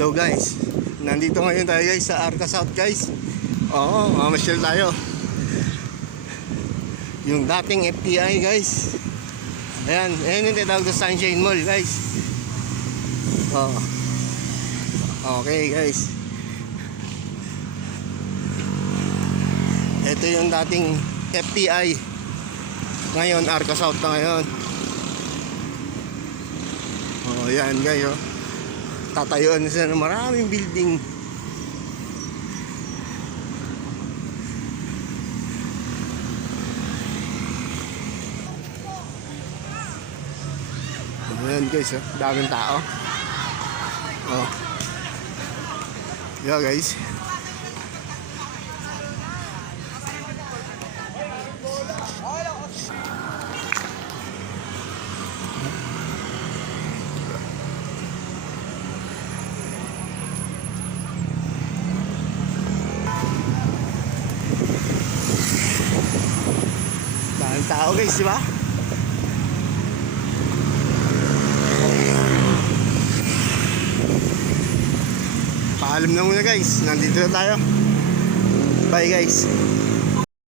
Hello guys, nandito ngayon tayo guys sa Arca South guys. Oo, mamasyal tayo. Yung dating FTI guys. Ayan, ayan yung tinatawag sa Sunshine Mall guys. Oo. Okay guys. Ito yung dating FTI. Ngayon, Arca South na ngayon. Oh, yan guys, oh. Tatayuan na sila ng maraming building. Ayan guys, oh. Daming tao. Oh. Yeah guys. Daming tao guys, di ba? Paalam na muna guys, nandito na tayo. Bye guys.